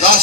10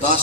10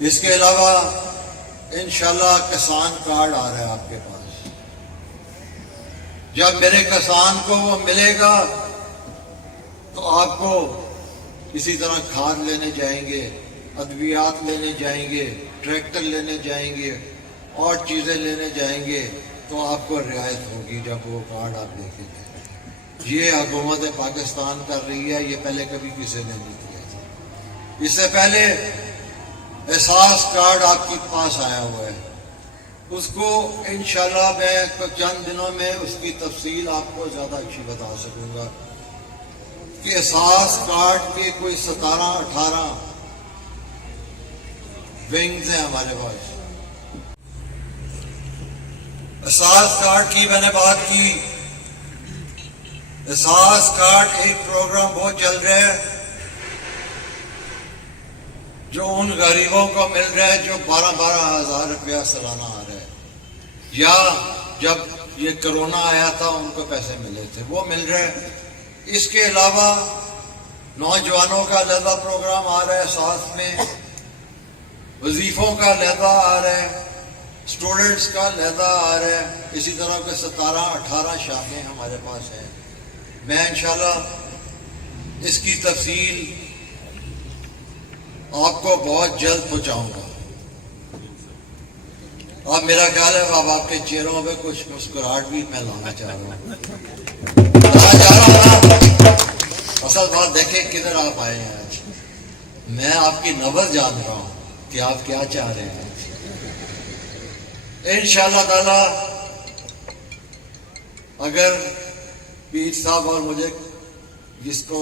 اس کے علاوہ انشاءاللہ کسان کارڈ آ رہا ہے آپ کے پاس. جب میرے کسان کو وہ ملے گا تو آپ کو اسی طرح کھاد لینے جائیں گے, ادویات لینے جائیں گے, ٹریکٹر لینے جائیں گے اور چیزیں لینے جائیں گے تو آپ کو رعایت ہوگی جب وہ کارڈ آپ لے کے جائیں گے. یہ حکومت پاکستان کر رہی ہے, یہ پہلے کبھی کسی نے نہیں کیا تھا. اس سے پہلے احساس کارڈ آپ کے پاس آیا ہوا ہے, اس کو انشاءاللہ میں چند دنوں میں اس کی تفصیل آپ کو زیادہ اچھی بتا سکوں گا کہ احساس کارڈ کے کوئی 17-18 ونگز ہیں ہمارے پاس. احساس کارڈ کی میں نے بات کی. احساس کارڈ ایک پروگرام بہت چل رہا ہے جو ان غریبوں کو مل رہا ہے جو 12-12 ہزار روپیہ سالانہ آ رہا ہے, یا جب یہ کرونا آیا تھا ان کو پیسے ملے تھے وہ مل رہے ہیں. اس کے علاوہ نوجوانوں کا علیحدہ پروگرام آ رہا ہے, ساتھ میں وظیفوں کا علیحدہ آ رہا ہے, اسٹوڈنٹس کا علیحدہ آ رہا ہے. اسی طرح کے 17-18 شاخیں ہمارے پاس ہیں. میں انشاءاللہ اس کی تفصیل آپ کو بہت جلد پہنچاؤں گا. اب میرا خیال ہے اب آپ کے چہروں پہ کچھ مسکراہٹ بھی میں لانا چاہ رہا ہوں. اصل بات دیکھیں کدھر آپ آئے ہیں آج. میں آپ کی نبض جان رہا ہوں کہ آپ کیا چاہ رہے ہیں. انشاءاللہ تعالی اگر پیر صاحب اور مجھے جس کو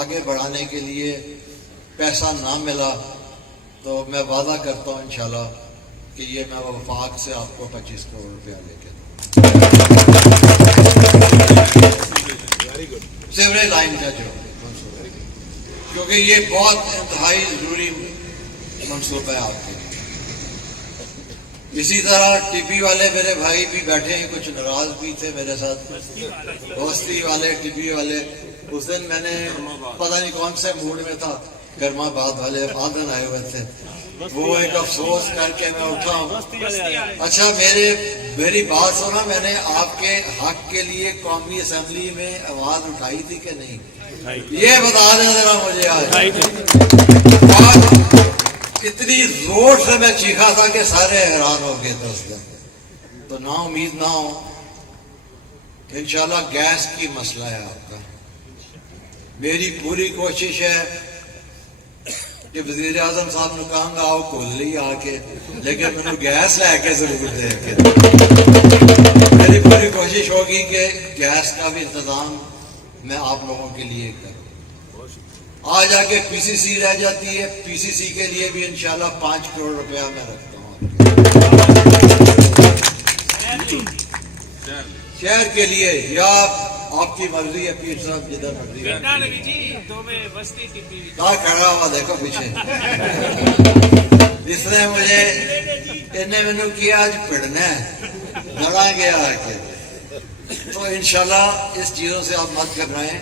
آگے بڑھانے کے لیے پیسہ نہ ملا تو میں وعدہ کرتا ہوں انشاءاللہ کہ یہ میں وفاق سے آپ کو 25 کروڑ روپیہ لے کے سیوریج لائن کا جو کیونکہ یہ بہت انتہائی ضروری منصوبہ ہے آپ کے. اسی طرح ٹی پی والے میرے بھائی بھی بیٹھے ہیں, کچھ ناراض بھی تھے میرے ساتھ. بستی والے, ٹی پی والے, اس دن میں نے پتہ نہیں کون سے موڈ میں تھا, کرما باد والے آدھن آئے ہوئے تھے, وہ ایک افسوس کر کے میں اٹھا ہوں. اچھا میری بات سنا, میں نے آپ کے حق کے لیے قومی اسمبلی میں آواز اٹھائی تھی کہ نہیں, یہ بتا دیں ذرا مجھے. آج اتنی زور سے میں چیخا تھا کہ سارے حیران ہو گئے تھے اس دن. تو نا امید نہ ہو, انشاءاللہ گیس کی مسئلہ ہے آپ کا. میری پوری کوشش ہے کہ وزیر اعظم صاحب نے کہا گا آؤ کھول لی آ کے, لیکن میں نے گیس لے کے ضرور دے کے. میری پوری کوشش ہوگی کہ گیس کا بھی انتظام میں آپ لوگوں کے لیے کروں. آ جا کے پی سی سی رہ جاتی ہے, پی سی سی کے لیے بھی انشاءاللہ 5 کروڑ روپیہ میں رکھتا ہوں. شہر کے لیے یا آپ کی مرضی ہے پیر صاحب, جدھر مرضی ہے. کھڑا ہوا دیکھو پیچھے, اس نے مجھے انہیں مینو کیا آج پڑھنا ہے, لڑا گیا آ کے. تو انشاءاللہ اس چیزوں سے آپ مت گھبرائیں.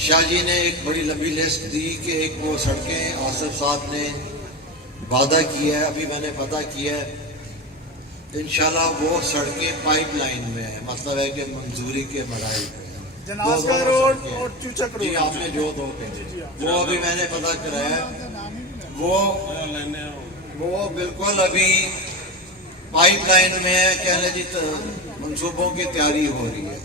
شاہ جی نے ایک بڑی لمبی لسٹ دی کہ ایک وہ سڑکیں آصف صاحب نے وعدہ کیا ہے, ابھی میں نے پتہ کیا ہے, انشاءاللہ وہ سڑکیں پائپ لائن میں ہیں, مطلب ہے کہ منظوری کے مراحل پہ ہیں. جنازگاہ روڈ اور چوچک روڈ, جی آپ نے جو دو کہے وہ ابھی میں نے پتہ کرایا, وہ بالکل ابھی پائپ لائن میں ہے. کہنے جی منصوبوں کی تیاری ہو رہی ہے,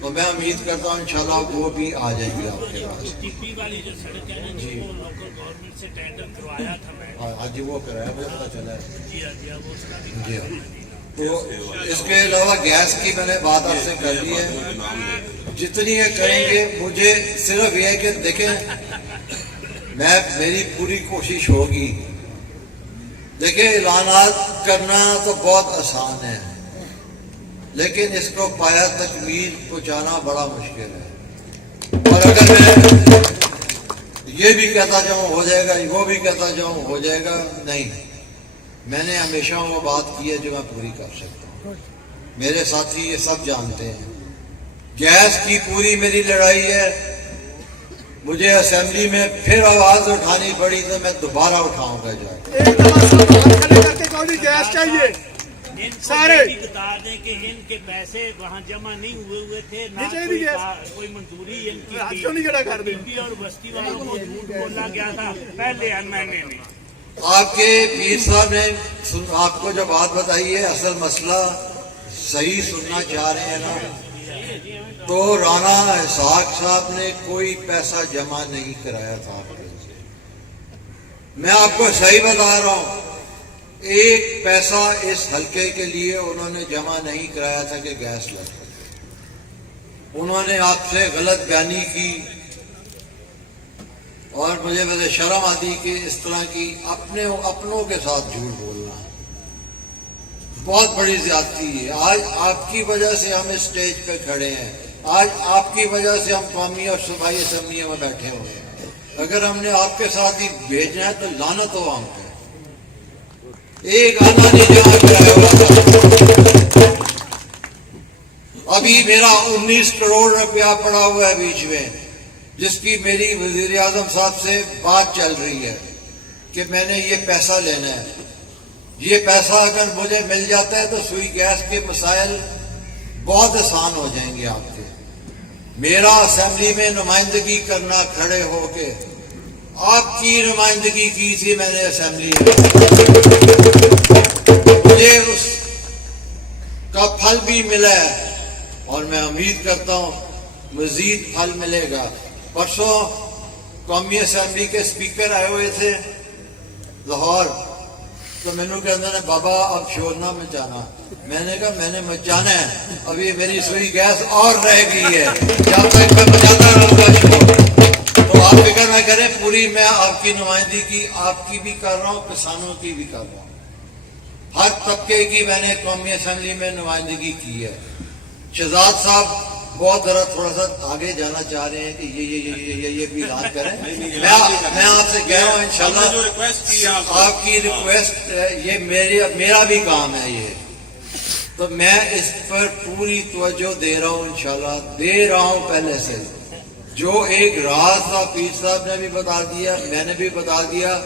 تو میں امید کرتا ہوں انشاءاللہ وہ بھی آ جائے گی آپ کے پاس. ٹی پی والی جو سڑک ہے نا, جی وہ لوکل گورنمنٹ سے ٹینڈر کروایا تھا میں. آج وہ کرایا مجھے پتہ چلا ہے. جی ہاں وہ سڑک. جی ہاں. تو اس کے علاوہ گیس کی میں نے بات آپ سے کر دی ہے, جتنی یہ کریں گے. مجھے صرف یہ ہے کہ دیکھیں میری پوری کوشش ہوگی. دیکھیں اعلانات کرنا تو بہت آسان ہے, لیکن اس کو پایا تکمیل پہنچانا بڑا مشکل ہے. اور اگر میں یہ بھی کہتا جاؤں ہو جائے گا, وہ بھی کہتا جاؤں ہو جائے گا, نہیں. میں نے ہمیشہ وہ بات کی ہے جو میں پوری کر سکتا ہوں. میرے ساتھی یہ سب جانتے ہیں. گیس کی پوری میری لڑائی ہے مجھے اسمبلی میں پھر آواز اٹھانی پڑی تو میں دوبارہ اٹھاؤں گا جا کے. ایک دفعہ سب ہاتھ کھڑے کر کے کہو جی گیس چاہیے. ان کو سارے. یہ بھی بتا دیں کہ ان کے پیسے وہاں جمع نہیں ہوئے تھے, نہ نہیں چاہیے کوئی گیس. کوئی منظوری ان کی ہاتھ تھی. کیوں نہیں کھڑا کر دیں؟ بی اور بستی والوں کو جھوٹ بولا گیا تھا پہلے MNA نے. آپ کے پیر صاحب نے آپ کو جو بات بتائی ہے, اصل مسئلہ صحیح سننا چاہ رہے ہیں نا, تو رانا اسحاق صاحب نے کوئی پیسہ جمع نہیں کرایا تھا آپ کے. میں آپ کو صحیح بتا رہا ہوں, ایک پیسہ اس حلقے کے لیے انہوں نے جمع نہیں کرایا تھا کہ گیس لگ. انہوں نے آپ سے غلط بیانی کی اور مجھے ویسے شرم آتی کہ اس طرح کی اپنوں کے ساتھ جھوٹ بولنا بہت بڑی زیادتی ہے. آج آپ کی وجہ سے ہم اس اسٹیج پہ کھڑے ہیں, آج آپ کی وجہ سے ہم قومی اور صوبائی اسمبلیوں میں بیٹھے ہوئے ہیں. اگر ہم نے آپ کے ساتھ ہی بھیجنا ہے تو لعنت ہو ہم پہ. ایک آنا نہیں جمع کرایا ہوا تھا. ابھی میرا 19 کروڑ روپیہ پڑا ہوا ہے بیچ میں, جس کی میری وزیر اعظم صاحب سے بات چل رہی ہے کہ میں نے یہ پیسہ لینا ہے. یہ پیسہ اگر مجھے مل جاتا ہے تو سوئی گیس کے مسائل بہت آسان ہو جائیں گے آپ کے. میرا اسمبلی میں نمائندگی کرنا کھڑے ہو کے, آپ کی نمائندگی کی تھی میں نے اسمبلی میں, مجھے اس کا پھل بھی ملا ہے اور میں امید کرتا ہوں مزید پھل ملے گا. پرسوں قومی اسمبلی کے اسپیکر آئے ہوئے تھے لاہور, تو مینو کہ اندر بابا اب شور نہ مچانا. میں نے کہا میں نے مچانا ہے, ابھی میری سوئی گیس اور رہ گئی ہے, جب تک میں مچاتا رہوں گا شور. تو آپ فکر نہ کریں, پوری میں آپ کی نمائندگی آپ کی بھی کر رہا ہوں, کسانوں کی بھی کر رہا ہوں, ہر طبقے کی میں نے قومی اسمبلی میں نمائندگی کی ہے. شہزاد صاحب بہت ذرا تھوڑا سا آگے جانا چاہ رہے ہیں کہ یہ بھی اعلان کریں. میں آپ سے کہہ رہا ہوں انشاءاللہ آپ کی ریکویسٹ, یہ میرا بھی کام ہے یہ, تو میں اس پر پوری توجہ دے رہا ہوں, انشاءاللہ دے رہا ہوں پہلے سے. جو ایک راز تھا پیر صاحب نے بھی بتا دیا, میں نے بھی بتا دیا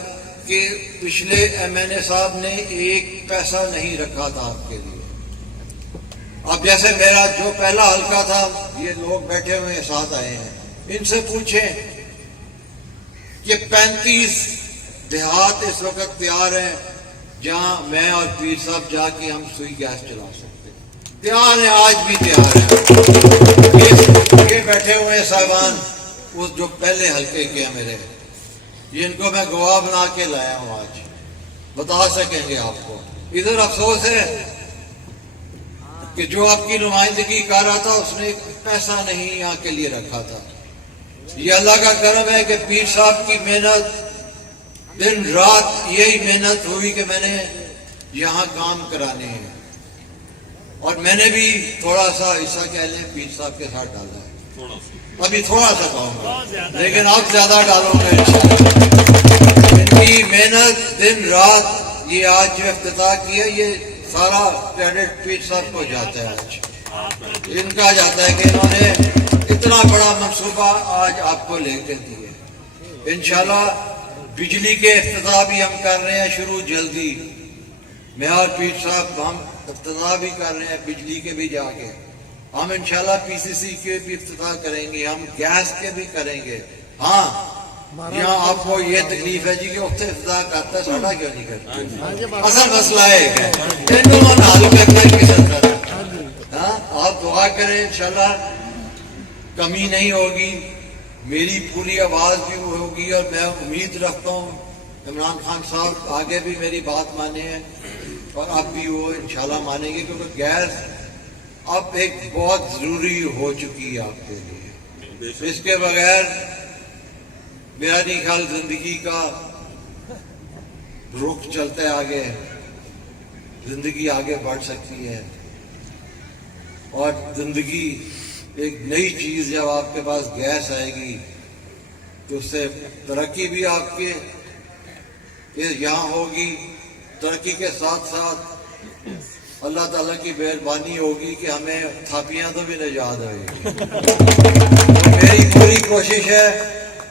کہ پچھلے MNA صاحب نے ایک پیسہ نہیں رکھا تھا آپ کے لیے. اب جیسے میرا جو پہلا حلقہ تھا, یہ لوگ بیٹھے ہوئے ساتھ آئے ہیں, ان سے پوچھیں کہ 35 دیہات اس وقت تیار ہیں جہاں میں اور پیر صاحب جا کے ہم سوئی گیس چلا سکتے ہیں. تیار ہیں, آج بھی تیار ہیں. یہ بیٹھے ہوئے صاحبان وہ جو پہلے حلقے کے ہیں میرے, ان کو میں گواہ بنا کے لایا ہوں, آج بتا سکیں گے آپ کو. ادھر افسوس ہے کہ جو آپ کی نمائندگی کر رہا تھا اس نے پیسہ نہیں یہاں کے لیے رکھا تھا. یہ اللہ کا کرم ہے کہ پیر صاحب کی محنت دن رات یہی محنت ہوئی کہ میں نے یہاں کام کرانے ہیں, اور میں نے بھی تھوڑا سا حصہ کہہ لیں پیر صاحب کے ساتھ ڈالا ہے. ابھی تھوڑا سا کہوں گا لیکن اب زیادہ ڈالوں گا انشاءاللہ. ان کی محنت دن رات, یہ آج جو افتتاح کیا یہ سارا کریڈٹ پیر صاحب کو جاتا ہے. آج ان کا جاتا ہے کہ انہوں نے اتنا بڑا منصوبہ آج آپ کو لے کے دیے. انشاءاللہ بجلی کے افتتاح بھی ہم کر رہے ہیں شروع جلدی. میں اور پیر صاحب ہم افتتاح بھی کر رہے ہیں بجلی کے بھی جا کے. ہم انشاءاللہ PCC کے بھی افتتاح کریں گے, ہم گیس کے بھی کریں گے. ہاں یہاں آپ کو یہ تکلیف ہے جی کہ وقت افتتاح کرتا ہے, ساڑھا کیوں نہیں کرتا؟ اصل مسئلہ ہے ہاں, آپ دعا کریں انشاءاللہ کمی نہیں ہوگی, میری پوری آواز بھی ہوگی, اور میں امید رکھتا ہوں عمران خان صاحب آگے بھی میری بات مانے ہیں اور اب بھی وہ انشاءاللہ مانیں گے, کیونکہ گیس اب ایک بہت ضروری ہو چکی ہے آپ کے لیے. اس کے بغیر میرا نہیں خیال زندگی کا رخ چلتا ہے آگے, زندگی آگے بڑھ سکتی ہے. اور زندگی ایک نئی چیز, جب آپ کے پاس گیس آئے گی تو اس سے ترقی بھی آپ کے یہاں ہوگی. ترقی کے ساتھ ساتھ اللہ تعالیٰ کی مہربانی ہوگی کہ ہمیں تھاپیاں تو بھی نجات ہوئے گی. میری پوری کوشش ہے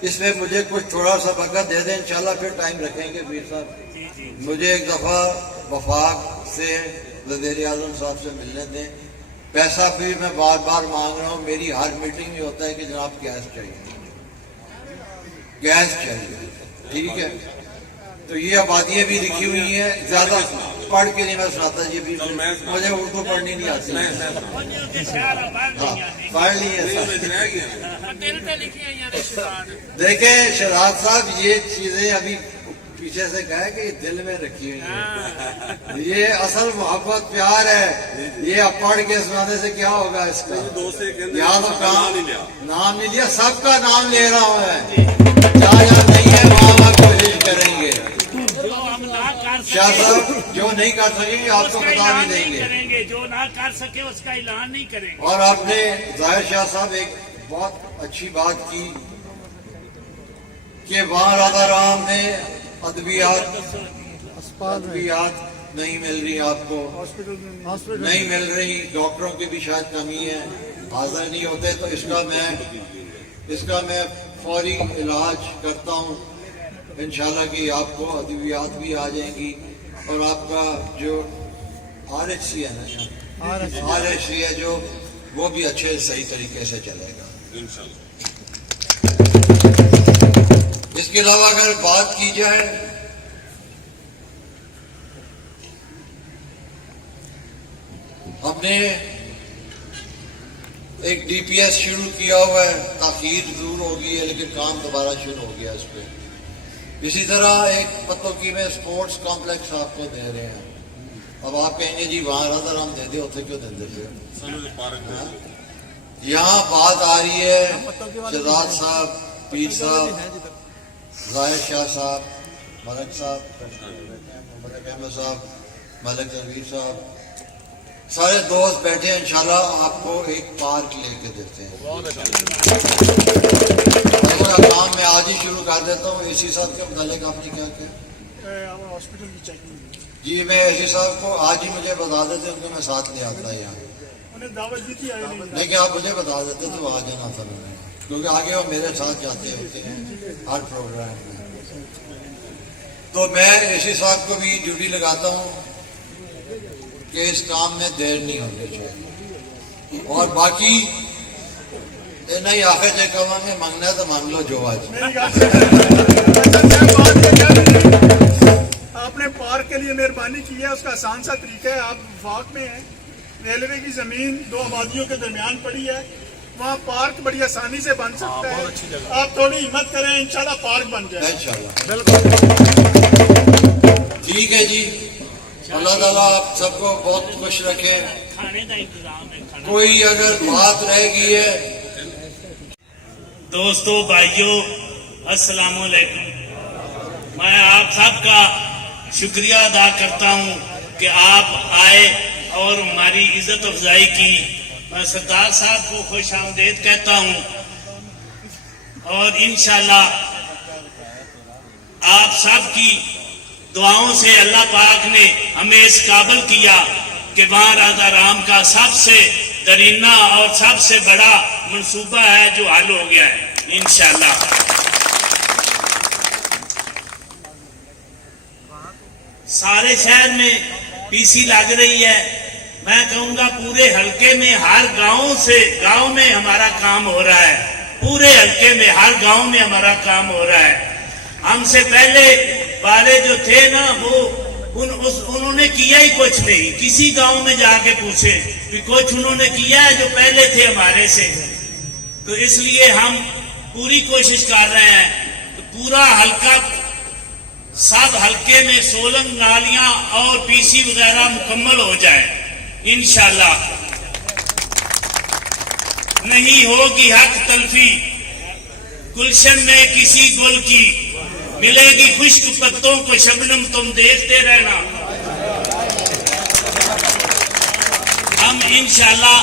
اس میں مجھے کچھ تھوڑا سا وقت دے دیں، انشاءاللہ پھر ٹائم رکھیں گے پیر صاحب. مجھے ایک دفعہ وفاق سے وزیر اعظم صاحب سے ملنے دیں. پیسہ بھی میں بار بار مانگ رہا ہوں، میری ہر میٹنگ میں ہوتا ہے کہ جناب گیس چاہیے، گیس چاہیے. ٹھیک ہے، تو یہ آبادیاں بھی لکھی ہوئی ہیں، زیادہ پڑھ کے نہیں میں سناتا، یہ بھی مجھے اردو پڑھنی نہیں آتی. پڑھ لی ہے. دیکھیں شہزاد صاحب، یہ چیزیں ابھی پیچھے سے کہا کہ دل میں رکھی ہوئی ہیں، یہ اصل محبت پیار ہے. یہ اب پڑھ کے سنانے سے کیا ہوگا اس کا؟ یہاں تو کام نام نہیں لیا، سب کا نام لے رہا ہوں میں. جہاں جہاں نہیں ہے وہاں کوشش کریں گے. شاہ صاحب جو نہیں کر سکیں گے آپ کو بتا بھی دیں گے، جو نہ کر سکے اس کا اعلان نہیں کریں گے. اور آپ نے ظاہر شاہ صاحب ایک بہت اچھی بات کی کہ وہاں رادا رام میں ادویات نہیں مل رہی، آپ کو نہیں مل رہی، ڈاکٹروں کی بھی شاید کمی ہے، حاضر نہیں ہوتے. تو اس کا میں فوری علاج کرتا ہوں انشاءاللہ کہ آپ کو ادویات بھی آ جائیں گی. اور آپ کا جو RHC ہے نا، RHC ہے جو، وہ بھی اچھے صحیح طریقے سے چلے گا انشاءاللہ. اس کے علاوہ اگر بات کی جائے ہم نے ایک DPS شروع کیا ہوا ہے، تاخیر ضرور ہوگی ہے لیکن کام دوبارہ شروع ہو گیا اس پہ. اسی طرح ایک پتوکی میں اسپورٹس کمپلیکس آپ کو دے رہے ہیں. اب آپ کہیں گے جی وہاں رادا رام دے دے، اتنے کیوں دے دے؟ یہاں بات آ رہی ہے شہزاد صاحب، پیر صاحب، ظاہر شاہ صاحب، ملک صاحب، ملک احمد صاحب، ملک تنویر صاحب، سارے دوست بیٹھے ہیں. انشاءاللہ آپ کو ایک پارک لے کے دیتے ہیں. کام میں آج ہی شروع کر دیتا ہوں. AC صاحب کے متعلق آپ نے کیا کیا؟ جی میں AC صاحب کو آج ہی مجھے بتا دیتے ان کو میں ساتھ لے آتا یہاں. لیکن آپ مجھے بتا دیتے تو آ جانا تھا میں نے، کیونکہ آگے وہ میرے ساتھ جاتے ہوتے ہیں ہر پروگرام میں. تو میں AC صاحب کو بھی ڈیوٹی لگاتا ہوں کہ اس کام میں دیر نہیں ہونی چاہیے. اور باقی نہیں آخر جے کہوں گے مانگنا ہے تو مانگ لو جو آج. آپ نے پارک کے لیے مہربانی کی ہے، اس کا آسان سا طریقہ ہے. آپ وفاق میں ہیں، ریلوے کی زمین دو آبادیوں کے درمیان پڑی ہے، وہاں پارک بڑی آسانی سے بن سکتا ہے. آپ تھوڑی ہمت کریں، انشاءاللہ پارک بن جائے انشاءاللہ. ٹھیک ہے جی، اللہ تعالیٰ آپ سب کو بہت خوش رکھے. کھانے کا انتظام ہے. کوئی اگر بات رہ گئی ہے، دوستو بھائیوں السلام علیکم. میں آپ سب کا شکریہ ادا کرتا ہوں کہ آپ آئے اور ہماری عزت افزائی کی. میں سردار صاحب کو خوش آمدید کہتا ہوں اور انشاءاللہ آپ سب کی دعاؤں سے اللہ پاک نے ہمیں اس قابل کیا کہ وہاں رادا رام کا سب سے درینہ اور سب سے بڑا منصوبہ ہے جو حل ہو گیا ہے انشاءاللہ. سارے شہر میں PC لگ رہی ہے. میں کہوں گا پورے حلقے میں ہر گاؤں میں ہمارا کام ہو رہا ہے. پورے حلقے میں ہر گاؤں میں ہمارا کام ہو رہا ہے. ہم سے پہلے والے جو تھے نا وہ انہوں نے کیا ہی کچھ نہیں. کسی گاؤں میں جا کے پوچھیں کہ کچھ انہوں نے کیا ہے جو پہلے تھے ہمارے سے. تو اس لیے ہم پوری کوشش کر رہے ہیں کہ پورا حلقہ، سب حلقے میں سولنگ نالیاں اور PC وغیرہ مکمل ہو جائے انشاءاللہ. نہیں ہوگی حق تلفی گلشن میں کسی گل کی، ملے گی خشک پتوں کو شبنم تم دیکھتے رہنا. ہم انشاءاللہ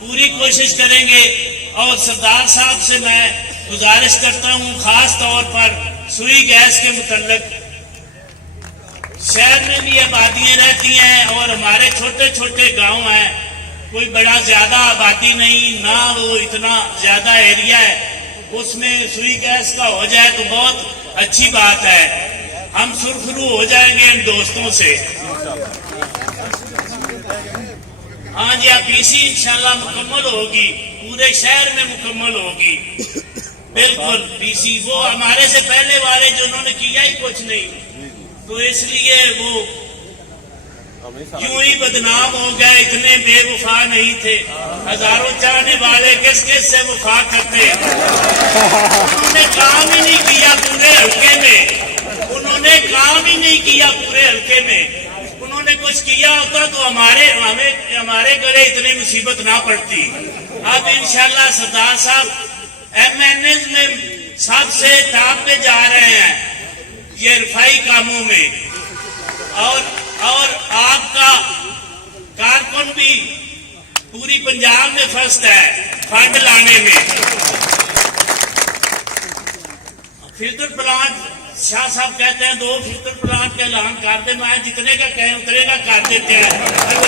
پوری کوشش کریں گے. اور سردار صاحب سے میں گزارش کرتا ہوں خاص طور پر سوئی گیس کے متعلق. شہر میں بھی آبادیاں رہتی ہیں اور ہمارے چھوٹے چھوٹے گاؤں ہیں، کوئی بڑا زیادہ آبادی نہیں، نہ وہ اتنا زیادہ ایریا ہے. اس میں سوئی گیس کا ہو جائے تو بہت اچھی بات ہے. ہم سرخرو ہو جائیں گے ان دوستوں سے. ہاں جی آپ پی سی انشاءاللہ مکمل ہوگی, پورے شہر میں مکمل ہوگی. بالکل پی سی وہ ہمارے سے پہلے والے جنہوں نے کیا ہی کچھ نہیں, تو اس لیے وہ یوں ہی بدنام ہو گئے. اتنے بے وفا نہیں تھے. ہزاروں چاہنے والے کس کس سے وفا کرتے. انہوں نے کام ہی نہیں کیا پورے حلقے میں. انہوں نے کام ہی نہیں کیا پورے حلقے میں. انہوں نے کچھ کیا ہوتا تو ہمارے گلے اتنی مصیبت نہ پڑتی. اب انشاءاللہ سردار صاحب ایم این ایز میں سب سے ٹاپ پہ جا رہے ہیں یہ رفائی کاموں میں, اور آپ کا کارکن بھی پوری پنجاب میں فرسٹ ہے فنڈ لانے میں. فلٹر پلانٹ شاہ صاحب کہتے ہیں 2 فلٹر پلانٹ کا اعلان کر دیں. میں جتنے کا کہیں اتنے کا کر دیتے ہیں,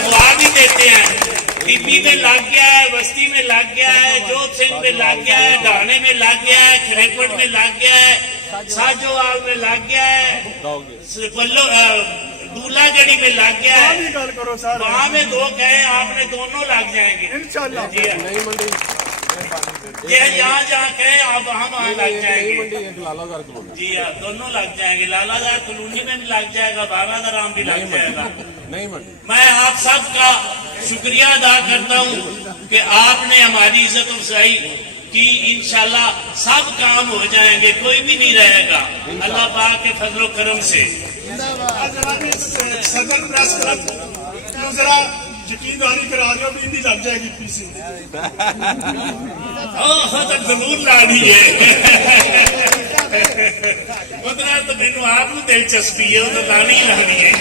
دعا بھی دیتے ہیں. پی پی میں لگ گیا ہے, بستی میں لگ گیا ہے, جوت سنگھ میں لگ گیا ہے, ڈانے میں لگ گیا ہے, کھریپٹ میں لگ گیا ہے, ساجو آل میں لگ گیا ہے, دولہ گڑی میں لگ گیا ہے. وہاں میں 2 کہیں آپ نے دونوں لگ جائیں گے انشاءاللہ. یہاں جہاں کہیں آپ وہاں لگ جائیں گے. جی ہاں دونوں لگ جائیں گے. لالا دار کالونی میں بھی لگ جائے گا, بابا درام بھی لگ جائے گا. میں آپ سب کا شکریہ ادا کرتا ہوں کہ آپ نے ہماری عزت افزائی کی. انشاءاللہ سب کام ہو جائیں گے, کوئی بھی نہیں رہے گا اللہ پاک کے فضل و کرم سے. صدر پریس کلب ذرا یقین داری کرا دو بھی نہیں لگ جائے گی پی سی. ضرور لانی ہے. اتنا تو مینو آپ دلچسپی ہے, وہ تو لانی ہی لانی ہے.